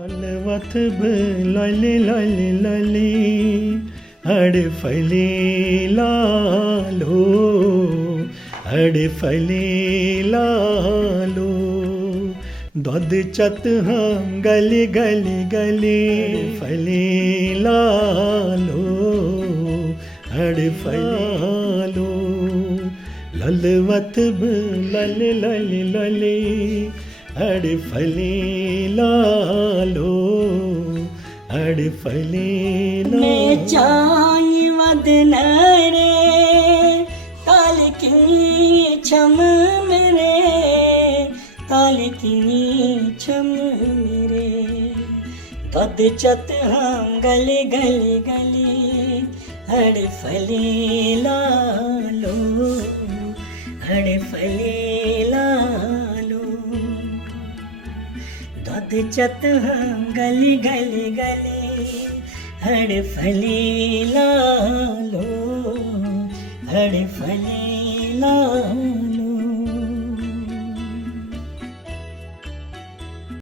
ललवथ लली लली लली हड़ फली लालो हड़ फली लालो दद चत हम गली गली गली फली लालो हड़ फलालो ललवथ लली लली लली हड़ फली लालो हड़ फली मैं चाई वदन रे ताल की छम मेरे ताल की छम मेरे दद चत हम गली गली गली हड़ फली लालो हड़ फली लालो दद चत हम गली गली गली हड़ फली लालो हड़ फली लालो।